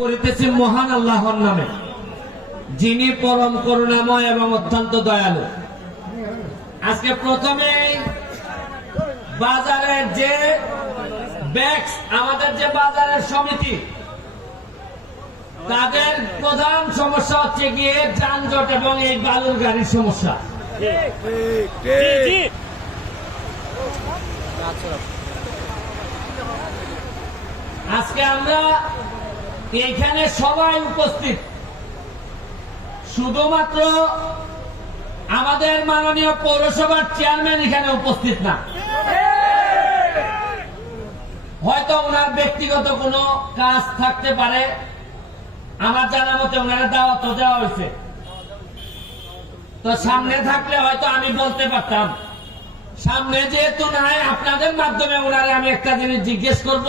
করিতেছি মহান আল্লাহর নামে। যিনি পরম করুণাময় এবং অত্যন্ত দয়ালু। আজকে প্রথমে বাজারের যে ব্যাগস, আমাদের যে বাজারের সমিতি, তাদের প্রধান সমস্যা হচ্ছে গিয়ে যানজট এবং এই বালুর গাড়ির সমস্যা। আজকে আমরা এইখানে সবাই উপস্থিত। শুধুমাত্র আমাদের মাননীয় পৌরসভার চেয়ারম্যান এখানে উপস্থিত না। হয়তো ওনার ব্যক্তিগত কোনো কাজ থাকতে পারে। আমার জানা মতে ওনারা দাওয়াত দেওয়া হয়েছে। তো সামনে থাকলে হয়তো আমি বলতে পারতাম। সামনে যেহেতু নাই, আপনাদের মাধ্যমে ওনারে আমি একটা জিনিস জিজ্ঞেস করব।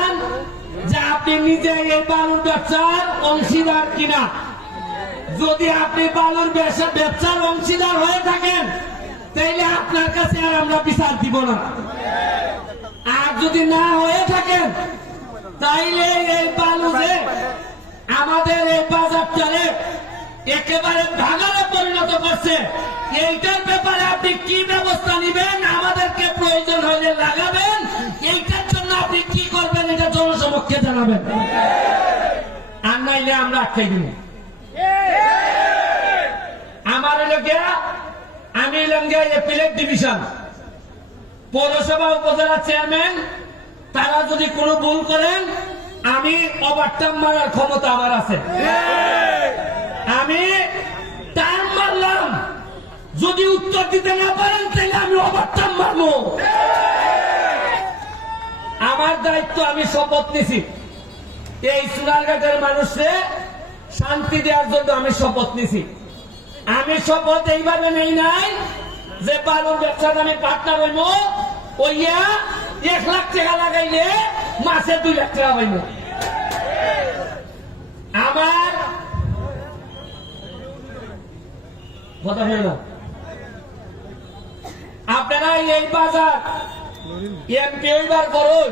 আপনি নিজে এই বালুর ব্যবসার অংশীদার কিনা? যদি আপনি বালুর ব্যবসা ব্যবসার অংশীদার হয়ে থাকেন, তাইলে আপনার কাছে আর আমরা বিচার দিব না। আর যদি না হয়ে থাকেন, তাইলে এই বালু যে আমাদের এই বাজারটারে একেবারে ভাগারে পরিণত করছে, এইটার ব্যাপারে আপনি কি ব্যবস্থা নেবেন? আমাদেরকে প্রয়োজন হলে লাগাবেন জন্য আপনি কি করবেন এটা জনসমক্ষে জানাবেন। আর নাইলে আমরা আটকাই দিব। আমার গিয়া, আমি গিয়া এপিলেট ডিভিশন পৌরসভা উপজেলা চেয়ারম্যান তারা যদি কোনো ভুল করেন, আমি ওভারটার্ম মারার ক্ষমতা আমার আছে। আমি টার্ম মারলাম। যদি উত্তর দিতে না পারেন, তাহলে আমি ওভারটার্ম মারবো। দায়িত্ব আমি শপথ নিছি। এই সুনারঘাটের মানুষে শান্তি দেওয়ার জন্য আমি শপথ নিছি। আমি শপথ এইভাবে নেই নাই যে বালুর ব্যবসাতে আমি পার্টনার হইব ওইয়া এক লাখ টাকা লাগাইলে মাসে দুই লাখ টাকা পাইব আমার কথা হইল আপনারা এই বাজার এমপি হইবার করুন।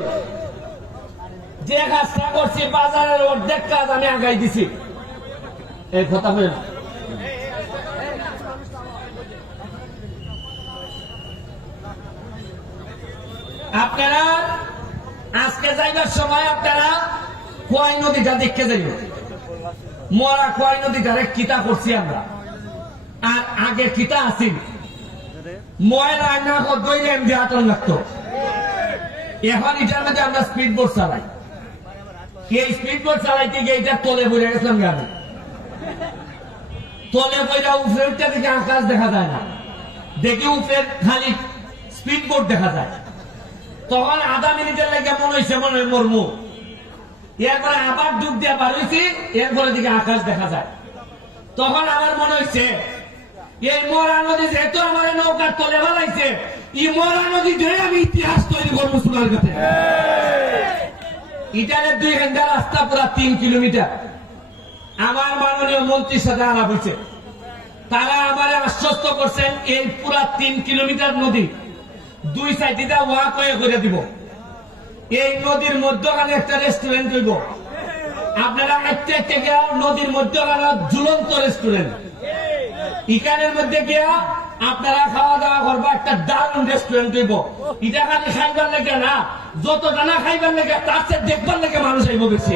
যে কাজটা করছি, বাজারের অর্ধেক কাজ আমি আগাই দিছি। এই কথা হইল আপনারা আজকে যাইবার সময় আপনারা খোয়াই নদীটা দেখতে যাইব মরা খোয়াই নদীটারে কিতা করছি আমরা। আর আগে কিতা আসিল ময়লা না দইলে লাগতো। এখন এটার মধ্যে আমরা স্পিড বোট চালাই। চালাইতে গিয়ে এটা তলে বইরে গেছিলাম তলে বইরা উপরে উঠতে আকাশ দেখা যায় না। উপরে খালি দেখা যায়। তখন আধা মিনিটের লাগে মনে হয়েছে মনে হয় এরপরে আবার ডুব দিয়ে বার হয়েছি এরপরে দিকে আকাশ দেখা যায়। তখন আমার মনে হয়েছে এই মরা নদী যেহেতু আমার নৌকার তলে বেলাইছে এই মরা নদী ধরে আমি ইতিহাস তৈরি করব সোনার কাছে। ইটারের দুই ঘণ্টা রাস্তা পুরা তিন কিলোমিটার। আমার মাননীয় মন্ত্রীর সাথে আলাপ হয়েছে। তারা আমার আশ্বস্ত করছেন, এই পুরা তিন কিলোমিটার নদী দুই সাইডে ওয়াক হয়ে করে দিব। এই নদীর মধ্যখানে একটা রেস্টুরেন্ট হইব। আপনারা একটা গিয়া নদীর মধ্যখানে ঝুলন্ত রেস্টুরেন্ট ইকানের মধ্যে গিয়া আপনারা খাওয়া দাওয়া করব, একটা দারুণ রেস্টুরেন্ট হইব। এটা খালি খাইবার লেগে না, যত দানা খাইবার লেগে, তার চেয়ে দেখবার লেগে মানুষ আইব বেশি।